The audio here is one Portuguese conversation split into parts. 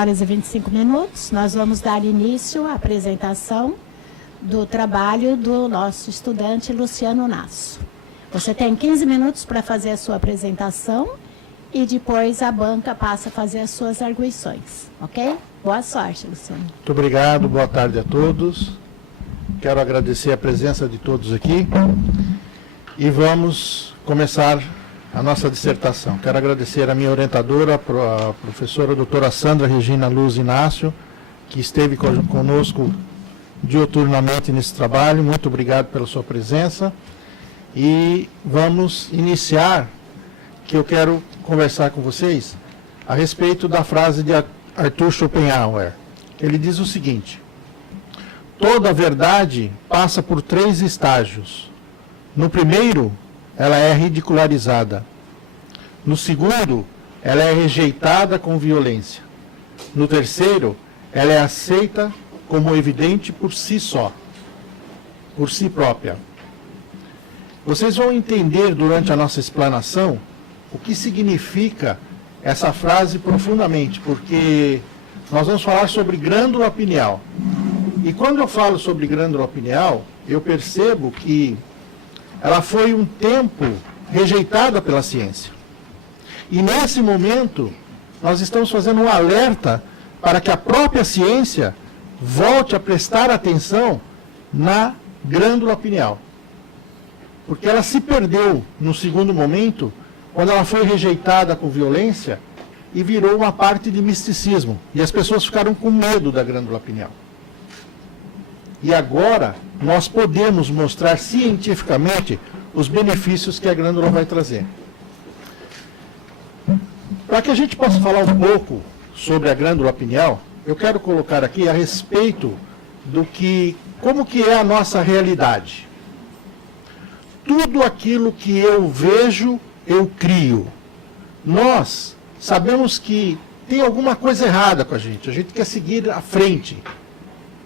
horas e 25 minutos, nós vamos dar início à apresentação do trabalho do nosso estudante Luciano Nasso. Você tem 15 minutos para fazer a sua apresentação e depois a banca passa a fazer as suas arguições, ok? Boa sorte, Luciano. Muito obrigado, boa tarde a todos. Quero agradecer a presença de todos aqui e vamos começar a nossa dissertação. Quero agradecer a minha orientadora, a professora doutora Sandra Regina Luz Inácio, que esteve conosco diuturnamente nesse trabalho. Muito obrigado pela sua presença. E vamos iniciar, que eu quero conversar com vocês a respeito da frase de Arthur Schopenhauer. Ele diz o seguinte: toda verdade passa por 3 estágios. No primeiro, ela é ridicularizada. No segundo, ela é rejeitada com violência. No terceiro, ela é aceita como evidente por si só, por si própria. Vocês vão entender durante a nossa explanação o que significa essa frase profundamente, porque nós vamos falar sobre glândula pineal. E quando eu falo sobre glândula pineal, eu percebo que ela foi um tempo rejeitada pela ciência. E nesse momento, nós estamos fazendo um alerta para que a própria ciência volte a prestar atenção na glândula pineal. Porque ela se perdeu no segundo momento, quando ela foi rejeitada com violência e virou uma parte de misticismo. E as pessoas ficaram com medo da glândula pineal. E agora nós podemos mostrar cientificamente os benefícios que a glândula vai trazer. Para que a gente possa falar um pouco sobre a glândula pineal, eu quero colocar aqui a respeito do como que é a nossa realidade. Tudo aquilo que eu vejo, eu crio. Nós sabemos que tem alguma coisa errada com a gente quer seguir à frente.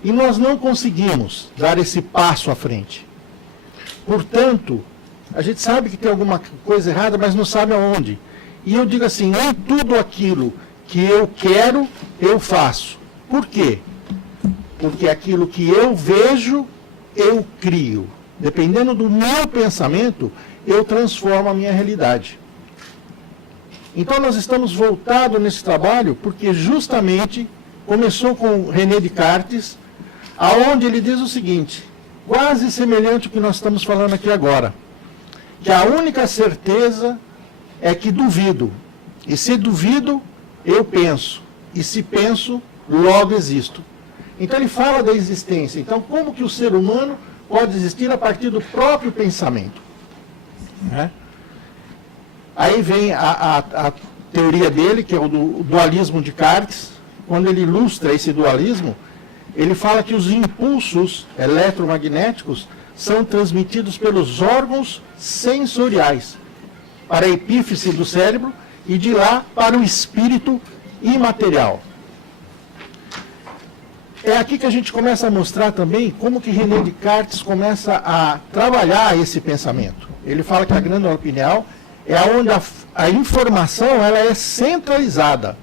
E nós não conseguimos dar esse passo à frente. Portanto, a gente sabe que tem alguma coisa errada, mas não sabe aonde. E eu digo assim, nem tudo aquilo que eu quero, eu faço. Por quê? Porque aquilo que eu vejo, eu crio. Dependendo do meu pensamento, eu transformo a minha realidade. Então nós estamos voltados nesse trabalho porque justamente começou com René Descartes, aonde ele diz o seguinte, quase semelhante ao que nós estamos falando aqui agora, que a única certeza é que duvido, e se duvido, eu penso, e se penso, logo existo. Então ele fala da existência. Então como que o ser humano pode existir a partir do próprio pensamento? Né? Aí vem a teoria dele, que é o do dualismo de Descartes. Quando ele ilustra esse dualismo, ele fala que os impulsos eletromagnéticos são transmitidos pelos órgãos sensoriais para a epífise do cérebro e de lá para o espírito imaterial. É aqui que a gente começa a mostrar também como que René Descartes começa a trabalhar esse pensamento. Ele fala que a glândula pineal é onde a informação ela é centralizada.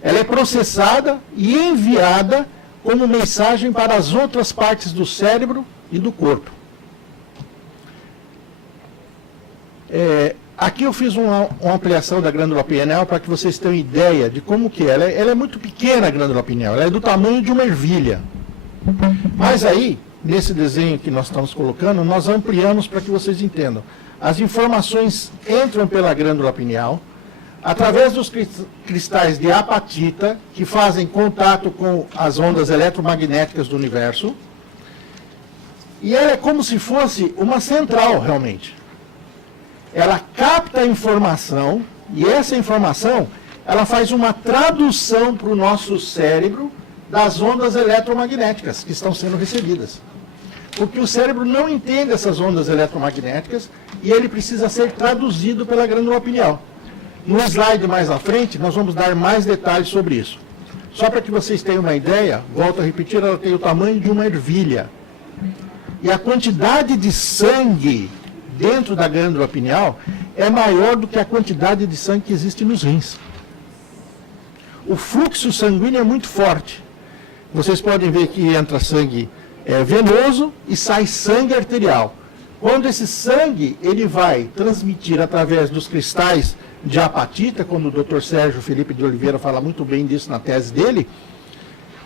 Ela é processada e enviada como mensagem para as outras partes do cérebro e do corpo. Aqui eu fiz uma ampliação da glândula pineal para que vocês tenham ideia de como que ela é muito pequena, a glândula pineal, ela é do tamanho de uma ervilha. Mas aí, nesse desenho que nós estamos colocando, nós ampliamos para que vocês entendam. As informações entram pela glândula pineal, através dos cristais de apatita, que fazem contato com as ondas eletromagnéticas do universo, e ela é como se fosse uma central, realmente. Ela capta a informação, e essa informação, ela faz uma tradução para o nosso cérebro das ondas eletromagnéticas que estão sendo recebidas. Porque o cérebro não entende essas ondas eletromagnéticas e ele precisa ser traduzido pela glândula pineal. No slide mais à frente, nós vamos dar mais detalhes sobre isso. Só para que vocês tenham uma ideia, volto a repetir, ela tem o tamanho de uma ervilha. E a quantidade de sangue dentro da glândula pineal é maior do que a quantidade de sangue que existe nos rins. o fluxo sanguíneo é muito forte. Vocês podem ver que entra sangue venoso e sai sangue arterial. Quando esse sangue ele vai transmitir através dos cristais de apatita, quando o Dr. Sérgio Felipe de Oliveira fala muito bem disso na tese dele,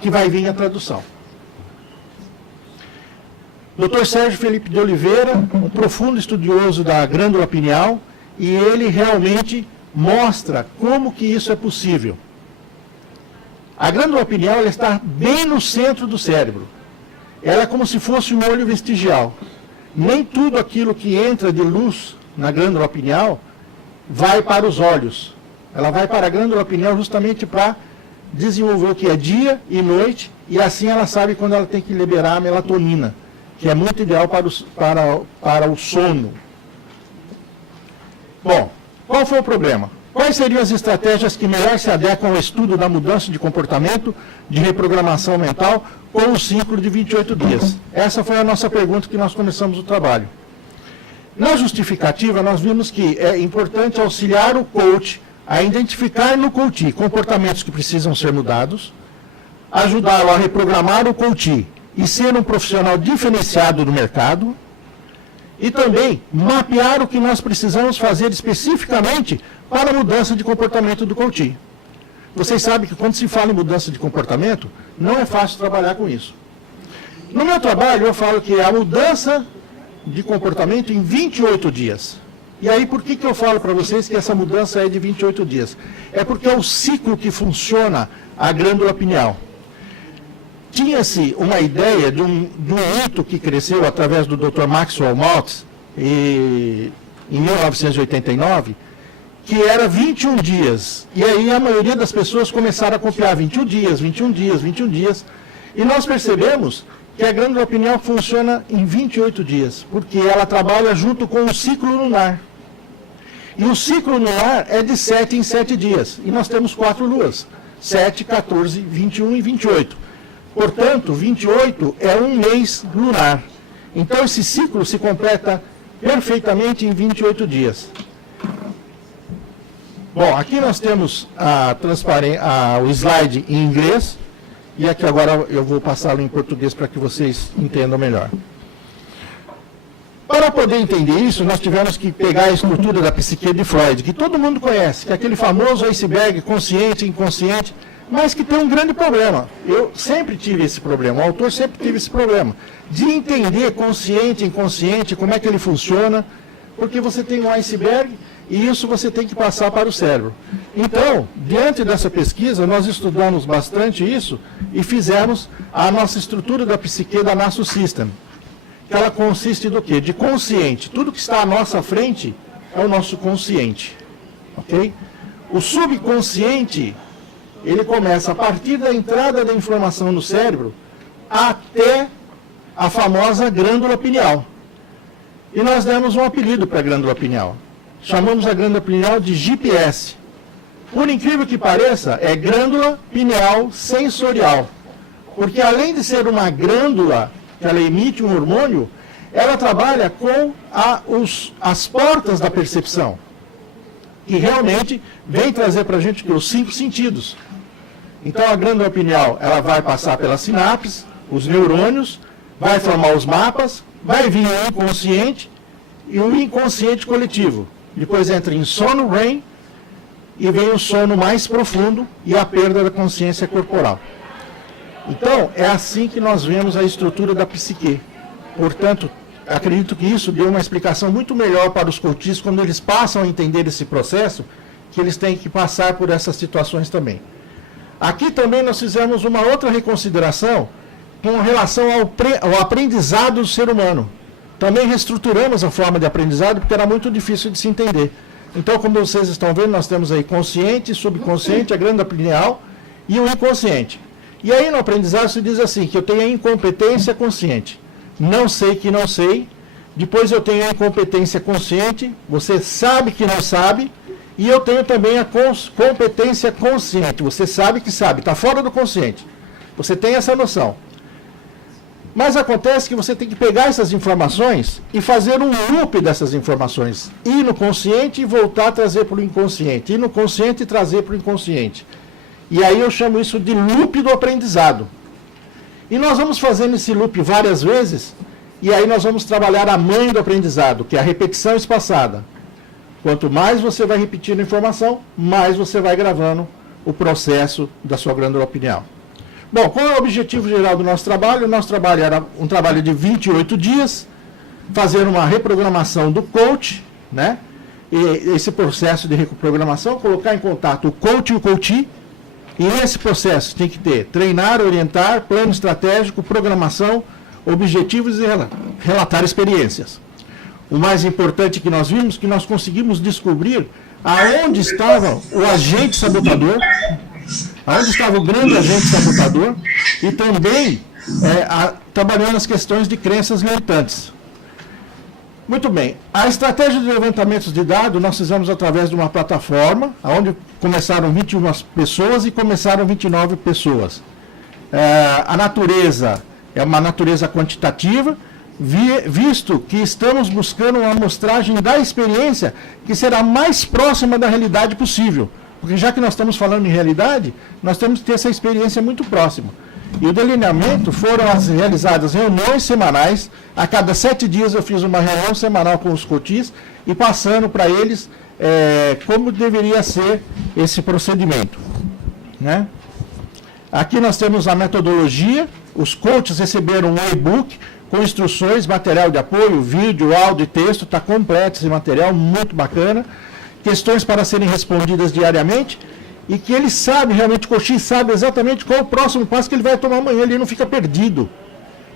que vai vir a tradução. Dr. Sérgio Felipe de Oliveira, um profundo estudioso da glândula pineal, e ele realmente mostra como que isso é possível. A glândula pineal ela está bem no centro do cérebro. Ela é como se fosse um olho vestigial. Nem tudo aquilo que entra de luz na glândula pineal vai para os olhos. Ela vai para a glândula pineal justamente para desenvolver o que é dia e noite, e assim ela sabe quando ela tem que liberar a melatonina, que é muito ideal para o sono. Bom, qual foi o problema? Quais seriam as estratégias que melhor se adequam ao estudo da mudança de comportamento, de reprogramação mental, com o ciclo de 28 dias? Essa foi a nossa pergunta que nós começamos o trabalho. Na justificativa, nós vimos que é importante auxiliar o coach a identificar no coach comportamentos que precisam ser mudados, ajudá-lo a reprogramar o coach e ser um profissional diferenciado do mercado, e também mapear o que nós precisamos fazer especificamente para a mudança de comportamento do coach. Vocês sabem que quando se fala em mudança de comportamento, não é fácil trabalhar com isso. No meu trabalho, eu falo que é a mudança de comportamento em 28 dias. E aí, por que eu falo para vocês que essa mudança é de 28 dias? É porque é o ciclo que funciona a glândula pineal. Tinha-se uma ideia de um mito que cresceu através do Dr. Maxwell Maltz, em 1989, que era 21 dias. E aí a maioria das pessoas começaram a copiar 21 dias, 21 dias, 21 dias. E nós percebemos que a glândula pineal funciona em 28 dias, porque ela trabalha junto com o ciclo lunar. E o ciclo lunar é de 7 em 7 dias. E nós temos 4 luas, 7, 14, 21 e 28. Portanto, 28 é um mês lunar. Então, esse ciclo se completa perfeitamente em 28 dias. Bom, aqui nós temos o slide em inglês, e aqui agora eu vou passá-lo em português para que vocês entendam melhor. Para poder entender isso, nós tivemos que pegar a estrutura da psique de Freud, que todo mundo conhece, que é aquele famoso iceberg consciente e inconsciente, mas que tem um grande problema. Eu sempre tive esse problema, o autor sempre teve esse problema, de entender consciente e inconsciente, como é que ele funciona, porque você tem um iceberg e isso você tem que passar para o cérebro. Então, diante dessa pesquisa, nós estudamos bastante isso e fizemos a nossa estrutura da psique da Nasso System, que ela consiste do quê? De consciente. Tudo que está à nossa frente é o nosso consciente. Ok? O subconsciente, ele começa a partir da entrada da informação no cérebro até a famosa glândula pineal. E nós demos um apelido para a glândula pineal. Chamamos a glândula pineal de GPS. Por incrível que pareça, é glândula pineal sensorial. Porque além de ser uma glândula que ela emite um hormônio, ela trabalha com as portas da percepção. Que realmente vem trazer para a gente os 5 sentidos. Então a glândula pineal ela vai passar pelas sinapses, os neurônios, vai formar os mapas, vai vir o inconsciente e o inconsciente coletivo. Depois entra em sono REM e vem o sono mais profundo e a perda da consciência corporal. Então é assim que nós vemos a estrutura da psique. Portanto, acredito que isso deu uma explicação muito melhor para os coaches quando eles passam a entender esse processo, que eles têm que passar por essas situações também. Aqui também nós fizemos uma outra reconsideração com relação ao aprendizado do ser humano. Também reestruturamos a forma de aprendizado porque era muito difícil de se entender. Então, como vocês estão vendo, nós temos aí consciente, subconsciente, a glândula pineal e o inconsciente. E aí no aprendizado se diz assim, que eu tenho a incompetência consciente. Não sei que não sei. Depois eu tenho a incompetência consciente, você sabe que não sabe. E eu tenho também a competência consciente. Você sabe que sabe, está fora do consciente. Você tem essa noção. Mas acontece que você tem que pegar essas informações e fazer um loop dessas informações. Ir no consciente e voltar a trazer para o inconsciente. Ir no consciente e trazer para o inconsciente. E aí eu chamo isso de loop do aprendizado. E nós vamos fazendo esse loop várias vezes, e aí nós vamos trabalhar a mãe do aprendizado, que é a repetição espaçada. Quanto mais você vai repetindo informação, mais você vai gravando o processo da sua grândula pineal. Bom, qual é o objetivo geral do nosso trabalho? O nosso trabalho era um trabalho de 28 dias, fazer uma reprogramação do coach, né? E esse processo de reprogramação, colocar em contato o coach e o coachee, e nesse processo tem que ter treinar, orientar, plano estratégico, programação, objetivos e relatar experiências. O mais importante que nós vimos, que nós conseguimos descobrir aonde estava o agente sabotador, aonde estava o grande agente sabotador, e também trabalhando as questões de crenças limitantes. Muito bem, a estratégia de levantamentos de dados nós fizemos através de uma plataforma, onde começaram 21 pessoas e começaram 29 pessoas. A natureza é uma natureza quantitativa, visto que estamos buscando uma amostragem da experiência que será mais próxima da realidade possível. Porque já que nós estamos falando em realidade, nós temos que ter essa experiência muito próxima. E o delineamento foram realizadas reuniões semanais. A cada 7 dias eu fiz uma reunião semanal com os coaches e passando para eles como deveria ser esse procedimento, né? Aqui nós temos a metodologia. Os coaches receberam um e-book com instruções, material de apoio, vídeo, áudio e texto. Está completo esse material, muito bacana. Questões para serem respondidas diariamente. E que ele sabe, realmente o coach sabe exatamente qual é o próximo passo que ele vai tomar amanhã, ele não fica perdido.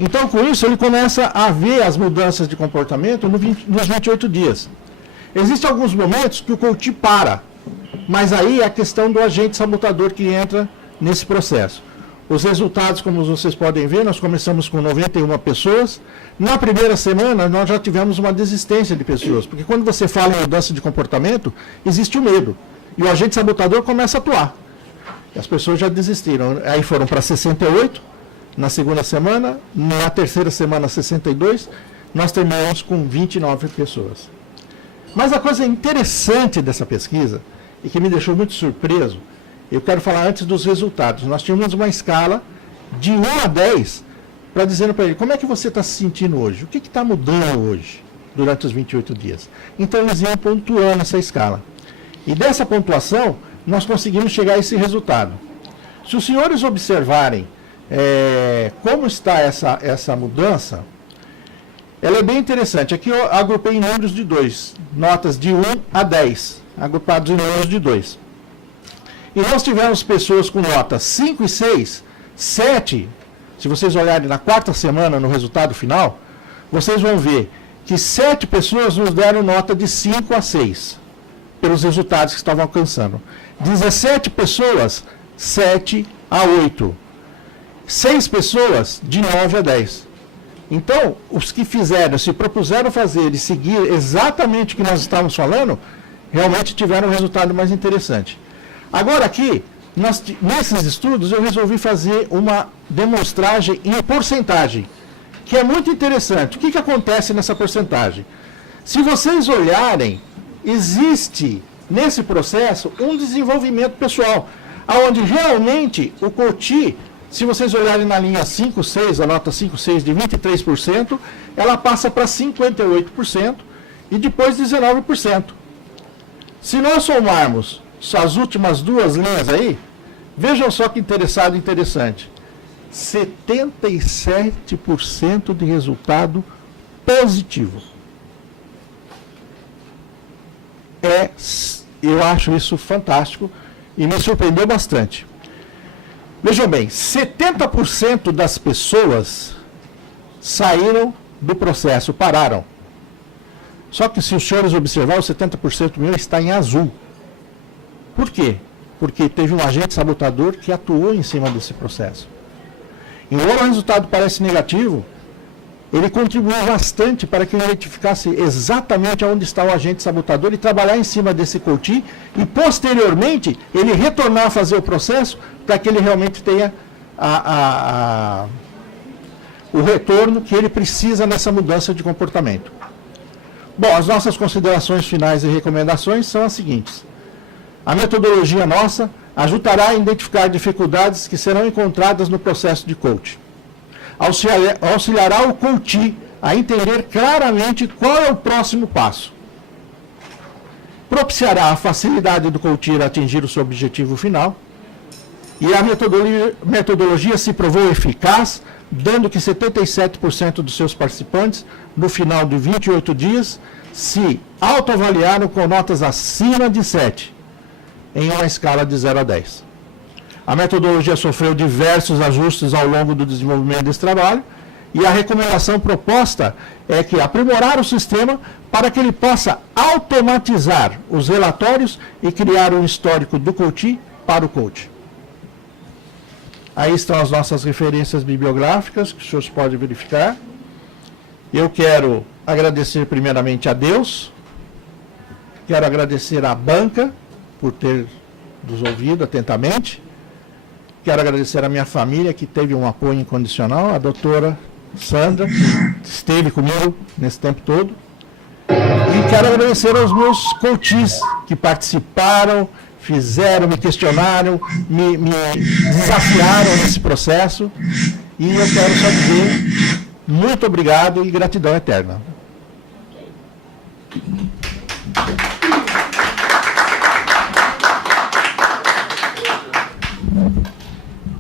Então, com isso, ele começa a ver as mudanças de comportamento nos 28 dias. Existem alguns momentos que o coach para, mas aí é a questão do agente sabotador que entra nesse processo. Os resultados, como vocês podem ver, nós começamos com 91 pessoas. Na primeira semana, nós já tivemos uma desistência de pessoas, porque quando você fala em mudança de comportamento, existe o medo. E o agente sabotador começa a atuar. E as pessoas já desistiram. Aí foram para 68, na segunda semana, na terceira semana 62, nós terminamos com 29 pessoas. Mas a coisa interessante dessa pesquisa, e que me deixou muito surpreso, eu quero falar antes dos resultados. Nós tínhamos uma escala de 1 a 10, para dizendo para ele, como é que você está se sentindo hoje? O que está mudando hoje, durante os 28 dias? Então eles iam pontuando essa escala. E dessa pontuação, nós conseguimos chegar a esse resultado. Se os senhores observarem como está essa mudança, ela é bem interessante. Aqui eu agrupei em números de 2, notas de 1 a 10, agrupados em números de 2. E nós tivemos pessoas com notas 5 e 6, 7, se vocês olharem na 4ª semana, no resultado final, vocês vão ver que 7 pessoas nos deram nota de 5 a 6. Pelos resultados que estavam alcançando. 17 pessoas, 7 a 8. 6 pessoas, de 9 a 10. Então, os que fizeram, se propuseram fazer e seguir exatamente o que nós estávamos falando, realmente tiveram um resultado mais interessante. Agora aqui, nesses estudos, eu resolvi fazer uma demonstragem em porcentagem, que é muito interessante. O que acontece nessa porcentagem? Se vocês olharem, existe nesse processo um desenvolvimento pessoal, onde realmente o coach, se vocês olharem na linha 5-6, a nota 5-6 de 23%, ela passa para 58% e depois 19%. Se nós somarmos as últimas 2 linhas aí, vejam só que interessante. 77% de resultado positivo. Eu acho isso fantástico e me surpreendeu bastante. Vejam bem, 70% das pessoas saíram do processo, pararam. Só que se os senhores observarem, o 70% meu está em azul. Por quê? Porque teve um agente sabotador que atuou em cima desse processo. Embora o resultado pareça negativo, ele contribuiu bastante para que ele identificasse exatamente onde está o agente sabotador e trabalhar em cima desse coach e, posteriormente, ele retornar a fazer o processo para que ele realmente tenha o retorno que ele precisa nessa mudança de comportamento. Bom, as nossas considerações finais e recomendações são as seguintes. A metodologia nossa ajudará a identificar dificuldades que serão encontradas no processo de coaching. Auxiliará o coachee a entender claramente qual é o próximo passo. Propiciará a facilidade do coachee a atingir o seu objetivo final. E a metodologia se provou eficaz, dando que 77% dos seus participantes, no final de 28 dias, se autoavaliaram com notas acima de 7, em uma escala de 0 a 10. A metodologia sofreu diversos ajustes ao longo do desenvolvimento desse trabalho, e a recomendação proposta é que aprimorar o sistema para que ele possa automatizar os relatórios e criar um histórico do coachee para o coach. Aí estão as nossas referências bibliográficas, que os senhores podem verificar. Eu quero agradecer primeiramente a Deus, quero agradecer à banca por ter nos ouvido atentamente, quero agradecer à minha família, que teve um apoio incondicional, a doutora Sandra, que esteve comigo nesse tempo todo, e quero agradecer aos meus coaches que participaram, fizeram, me questionaram, me desafiaram nesse processo, e eu quero só dizer muito obrigado e gratidão eterna.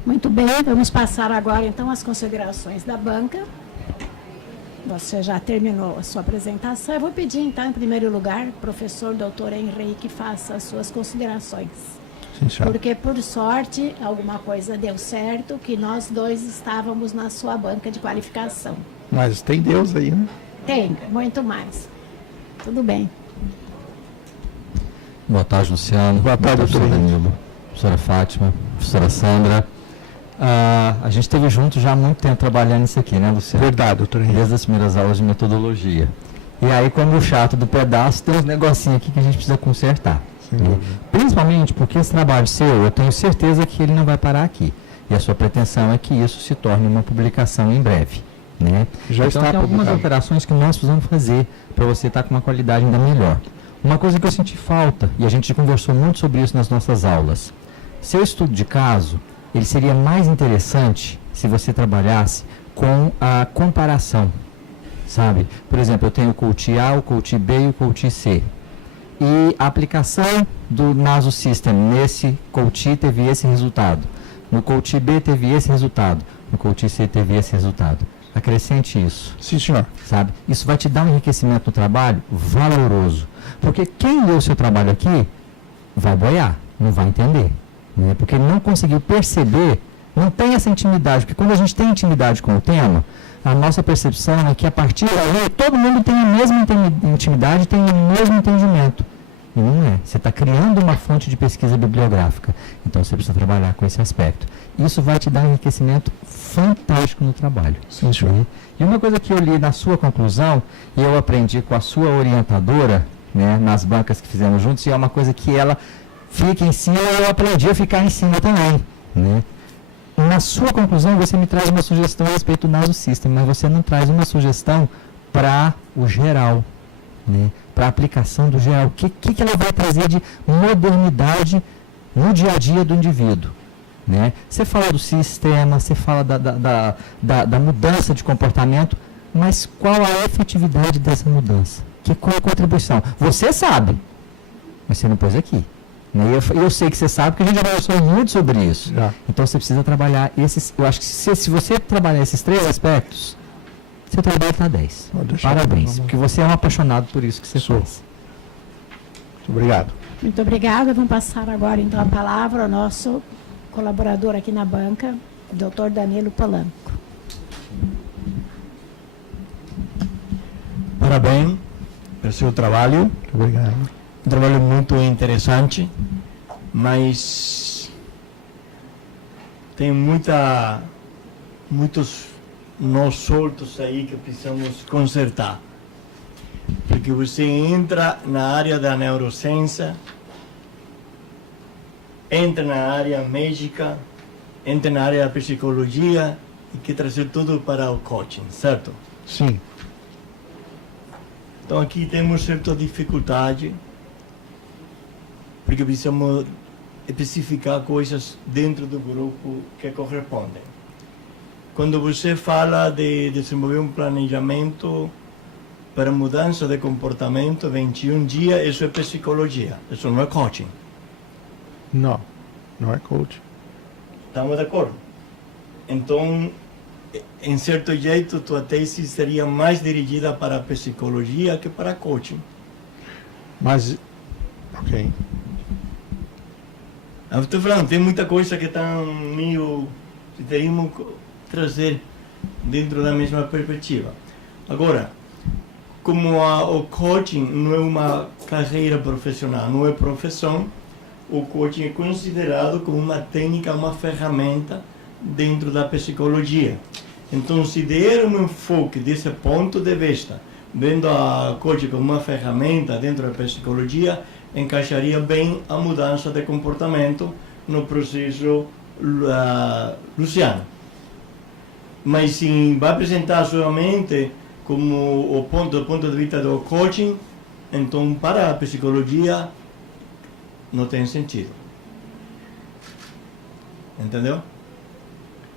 Muito bem, vamos passar agora então às considerações da banca. Você já terminou a sua apresentação. Eu vou pedir então, em primeiro lugar, professor Dr. Henrique faça as suas considerações. Sim, senhora. Porque, por sorte, alguma coisa deu certo, que nós dois estávamos na sua banca de qualificação. Mas tem Deus aí, né? Tem, muito mais. Tudo bem. Boa tarde, Luciano. Boa tarde, professor Danilo, professora Fátima, professora Sandra. A gente esteve junto já há muito tempo trabalhando nisso aqui, né, Luciano? Verdade, doutor Henrique. Desde as primeiras aulas de metodologia. E aí, como o chato do pedaço, tem uns negocinhos aqui que a gente precisa consertar. Né? Principalmente porque esse trabalho seu, eu tenho certeza que ele não vai parar aqui. E a sua pretensão é que isso se torne uma publicação em breve. Né? Já então, está tem algumas publicado. alterações que nós precisamos fazer para você estar com uma qualidade ainda melhor. Uma coisa que eu senti falta, e a gente conversou muito sobre isso nas nossas aulas, seu estudo de caso, ele seria mais interessante se você trabalhasse com a comparação, sabe? Por exemplo, eu tenho o coach A, o coach B e o coach C. E a aplicação do Naso System nesse coach teve esse resultado. No coach B teve esse resultado. No coach C teve esse resultado. Acrescente isso. Sim, senhor. Sabe? Isso vai te dar um enriquecimento no trabalho valoroso. Porque quem lê o seu trabalho aqui vai boiar, não vai entender. Né? Porque ele não conseguiu perceber, não tem essa intimidade. Porque quando a gente tem intimidade com o tema, a nossa percepção é que a partir daí todo mundo tem a mesma intimidade, tem o mesmo entendimento. E não é. Você está criando uma fonte de pesquisa bibliográfica. Então você precisa trabalhar com esse aspecto. Isso vai te dar um enriquecimento fantástico no trabalho. Sim, senhor. E uma coisa que eu li na sua conclusão, e eu aprendi com a sua orientadora, né, nas bancas que fizemos juntos, e é uma coisa que ela fica em cima, e eu aprendi a ficar em cima também. Né? Na sua conclusão, você me traz uma sugestão a respeito do Naso System, mas você não traz uma sugestão para o geral, né? Para a aplicação do geral. O que ela vai trazer de modernidade no dia a dia do indivíduo? Né? Você fala do sistema, você fala da mudança de comportamento, mas qual a efetividade dessa mudança? Qual a contribuição? Você sabe, mas você não pôs aqui. Né? Eu sei que você sabe, porque a gente já conversou muito sobre isso. Já. Então você precisa trabalhar esses. Eu acho que se você trabalhar esses 3 aspectos, seu trabalho está 10. Parabéns, porque você é um apaixonado por isso que você Sou. faz. Muito obrigado. Muito obrigada. Vamos passar agora então a palavra ao nosso colaborador aqui na banca, o Dr. Danilo Polanco. Parabéns pelo seu trabalho. Muito obrigado. Um trabalho muito interessante, mas tem muitos nós soltos aí que precisamos consertar. Porque você entra na área da neurociência, entra na área médica, entra na área da psicologia e quer trazer tudo para o coaching, certo? Sim. Então aqui temos certa dificuldade, porque precisamos especificar coisas dentro do grupo que correspondem. Quando você fala de desenvolver um planejamento para mudança de comportamento, 21 dias, isso é psicologia, isso não é coaching. Não, não é coaching. Estamos de acordo? Então, em certo jeito, tua tese seria mais dirigida para a psicologia que para coaching. Mas, ok. Eu estou falando, tem muita coisa que está meio... teríamos que trazer dentro da mesma perspectiva. Agora, como o coaching não é uma carreira profissional, não é profissão, o coaching é considerado como uma técnica, uma ferramenta dentro da psicologia. Então, se der um enfoque desse ponto de vista, vendo a coaching como uma ferramenta dentro da psicologia, encaixaria bem a mudança de comportamento no processo Luciano. Mas se vai apresentar somente como do ponto de vista do coaching, então para a psicologia não tem sentido. Entendeu?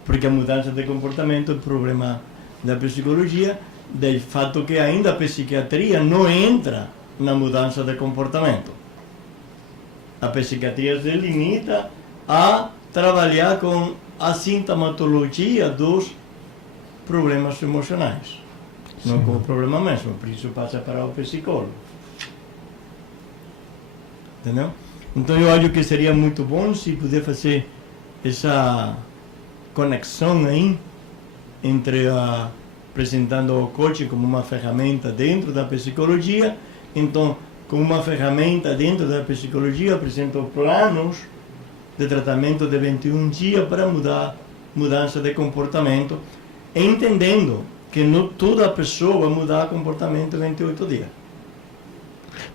Porque a mudança de comportamento é o problema da psicologia, do fato que ainda a psiquiatria não entra na mudança de comportamento. A psiquiatria se limita a trabalhar com a sintomatologia dos problemas emocionais, sim, não com o problema mesmo, por isso passa para o psicólogo. Entendeu? Então eu acho que seria muito bom se puder fazer essa conexão aí entre apresentando o coaching como uma ferramenta dentro da psicologia, então como uma ferramenta dentro da psicologia apresento planos de tratamento de 21 dias para mudança de comportamento, entendendo que não toda pessoa vai mudar comportamento em 28 dias.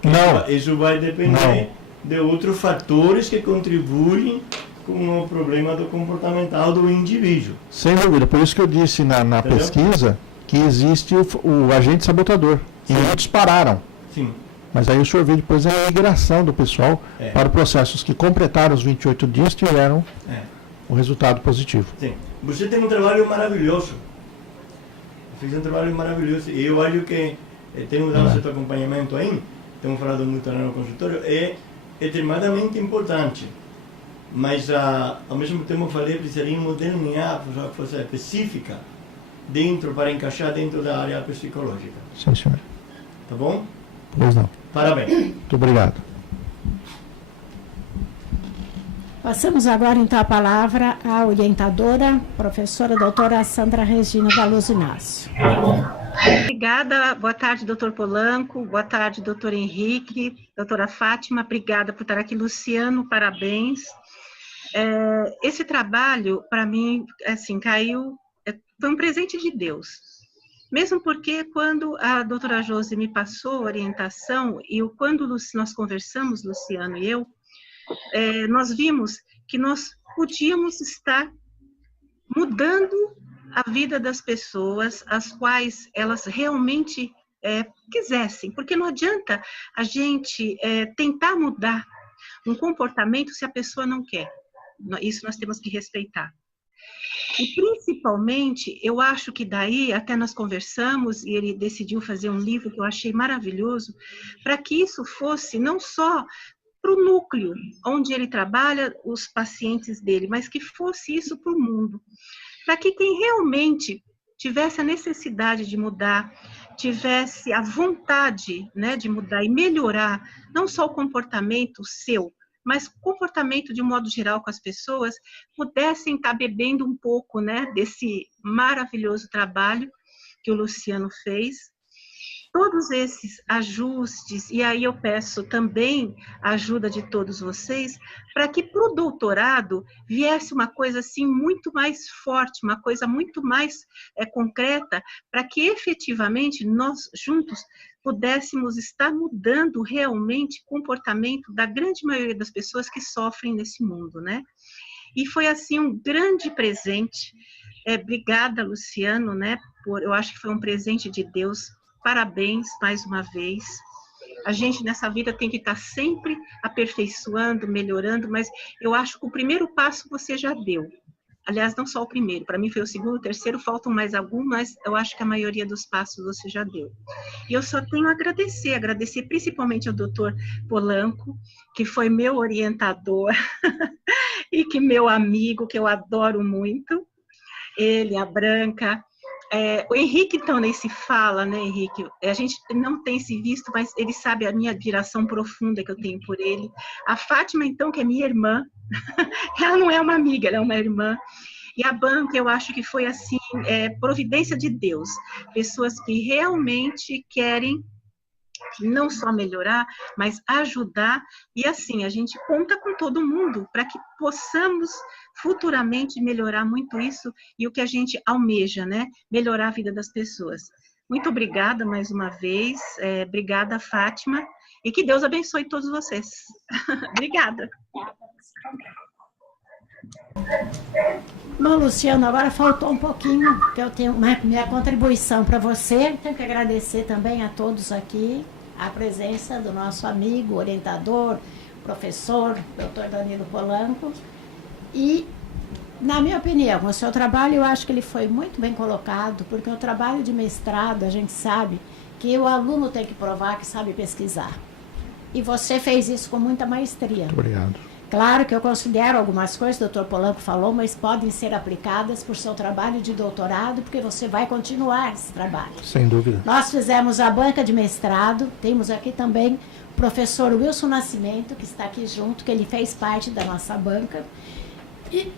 Não. Isso vai depender de outros fatores que contribuem com o problema do comportamental do indivíduo. Sem dúvida, por isso que eu disse na pesquisa que existe o agente sabotador. Sim. E muitos pararam. Sim. Mas aí o senhor vê depois a migração do pessoal para processos que completaram os 28 dias tiveram um resultado positivo. Sim. Você tem um trabalho maravilhoso. Fez um trabalho maravilhoso. E eu acho que temos dado certo acompanhamento aí, temos falado muito no consultório, é extremadamente importante. Mas, ao mesmo tempo, eu falei que precisaríamos delinear uma coisa específica para encaixar dentro da área psicológica. Sim, senhor. Tá bom? Pois não. Parabéns. Muito obrigado. Passamos agora, então, a palavra à orientadora, professora doutora Sandra Regina da Luz Inácio. Obrigada, boa tarde, doutor Polanco, boa tarde, doutor Henrique, doutora Fátima, obrigada por estar aqui, Luciano, parabéns. Esse trabalho, para mim, assim, foi um presente de Deus, mesmo porque quando a doutora Josi me passou a orientação e quando nós conversamos, Luciano e eu, nós vimos que nós podíamos estar mudando a vida das pessoas, as quais elas realmente quisessem, porque não adianta a gente tentar mudar um comportamento se a pessoa não quer. Isso nós temos que respeitar. E principalmente, eu acho que daí, até nós conversamos, e ele decidiu fazer um livro que eu achei maravilhoso, para que isso fosse não só para o núcleo onde ele trabalha, os pacientes dele, mas que fosse isso para o mundo. Para que quem realmente tivesse a necessidade de mudar, tivesse a vontade, né, de mudar e melhorar, não só o comportamento seu, mas o comportamento de um modo geral com as pessoas, pudessem estar bebendo um pouco, né, desse maravilhoso trabalho que o Luciano fez. Todos esses ajustes, e aí eu peço também a ajuda de todos vocês, para que para o doutorado viesse uma coisa assim muito mais forte, uma coisa muito mais concreta, para que efetivamente nós juntos pudéssemos estar mudando realmente o comportamento da grande maioria das pessoas que sofrem nesse mundo, né? E foi assim um grande presente. Obrigada, Luciano, né? Eu acho que foi um presente de Deus. Parabéns mais uma vez. A gente nessa vida tem que estar sempre aperfeiçoando, melhorando, mas eu acho que o primeiro passo você já deu. Aliás, não só o primeiro, para mim foi o segundo, o terceiro, faltam mais alguns, mas eu acho que a maioria dos passos você já deu. E eu só tenho a agradecer principalmente ao doutor Polanco, que foi meu orientador e que meu amigo, que eu adoro muito, ele, a Branca. O Henrique, então, nem se fala, né, Henrique? A gente não tem se visto, mas ele sabe a minha admiração profunda que eu tenho por ele. A Fátima, então, que é minha irmã, ela não é uma amiga, ela é uma irmã. E a banca, eu acho que foi, assim, providência de Deus. Pessoas que realmente querem não só melhorar, mas ajudar. E assim, a gente conta com todo mundo para que possamos futuramente melhorar muito isso e o que a gente almeja, né? Melhorar a vida das pessoas. Muito obrigada mais uma vez. Obrigada, Fátima. E que Deus abençoe todos vocês. Obrigada. Bom, Luciano, agora faltou um pouquinho, que eu tenho minha contribuição para você. Tenho que agradecer também a todos aqui a presença do nosso amigo, orientador, professor, doutor Danilo Polanco. E, na minha opinião, o seu trabalho, eu acho que ele foi muito bem colocado, porque o trabalho de mestrado, a gente sabe que o aluno tem que provar que sabe pesquisar. E você fez isso com muita maestria. Muito obrigado. Claro que eu considero algumas coisas que o doutor Polanco falou, mas podem ser aplicadas por seu trabalho de doutorado, porque você vai continuar esse trabalho. Sem dúvida. Nós fizemos a banca de mestrado, temos aqui também o professor Wilson Nascimento, que está aqui junto, que ele fez parte da nossa banca. E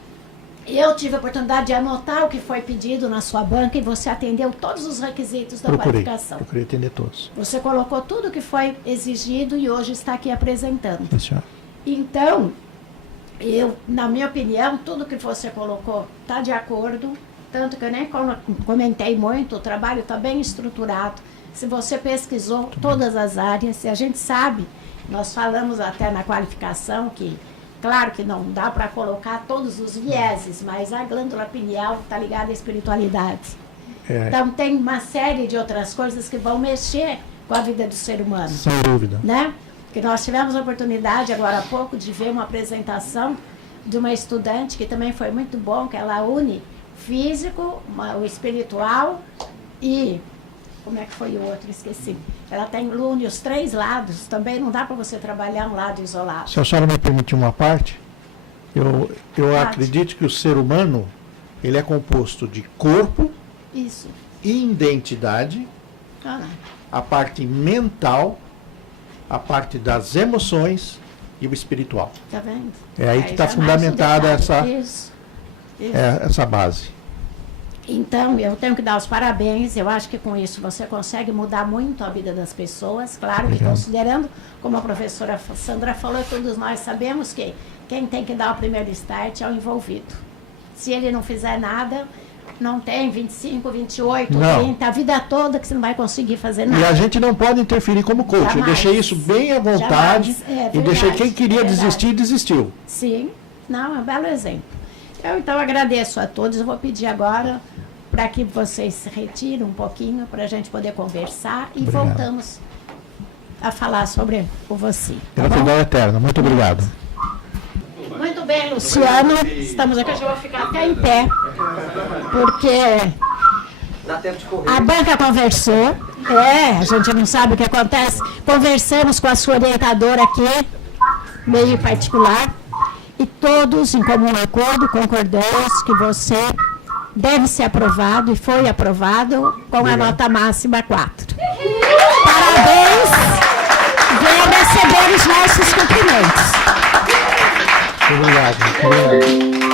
eu tive a oportunidade de anotar o que foi pedido na sua banca e você atendeu todos os requisitos da qualificação. Procurei atender todos. Você colocou tudo o que foi exigido e hoje está aqui apresentando. Sim, senhora. Então, na minha opinião, tudo que você colocou está de acordo, tanto que eu nem comentei muito, o trabalho está bem estruturado. Se você pesquisou todas as áreas, e a gente sabe, nós falamos até na qualificação que, claro que não dá para colocar todos os vieses, mas a glândula pineal está ligada à espiritualidade. Então, tem uma série de outras coisas que vão mexer com a vida do ser humano. Sem dúvida. Né? Que nós tivemos a oportunidade, agora há pouco, de ver uma apresentação de uma estudante que também foi muito bom, que ela une físico, o espiritual e... Como é que foi o outro? Esqueci. Ela une os 3 lados, também não dá para você trabalhar um lado isolado. Se a senhora me permitir uma parte, eu acredito que o ser humano, ele é composto de corpo, isso, identidade, a parte mental, a parte das emoções e o espiritual. Tá vendo? É aí que está fundamentada essa base. Então, eu tenho que dar os parabéns. Eu acho que com isso você consegue mudar muito a vida das pessoas. Claro que considerando, como a professora Sandra falou, todos nós sabemos que quem tem que dar o primeiro start é o envolvido. Se ele não fizer nada, não tem 25, 28, 30, a vida toda que você não vai conseguir fazer nada. E a gente não pode interferir como coach. Jamais. Eu deixei isso bem à vontade e deixei quem queria desistir, desistiu. Sim, não, é um belo exemplo. Eu, então, agradeço a todos. Eu vou pedir agora para que vocês se retirem um pouquinho, para a gente poder conversar e voltamos a falar sobre o você. Gratidão eterna. Muito obrigado. Muito bem, Luciano. Estamos aqui, eu vou ficar até em pé, porque a banca conversou. A gente não sabe o que acontece. Conversamos com a sua orientadora aqui, meio particular, e todos, em comum acordo, concordamos que você deve ser aprovado e foi aprovado com a nota máxima 4. Parabéns! Venha receber os nossos cumprimentos. Obrigado.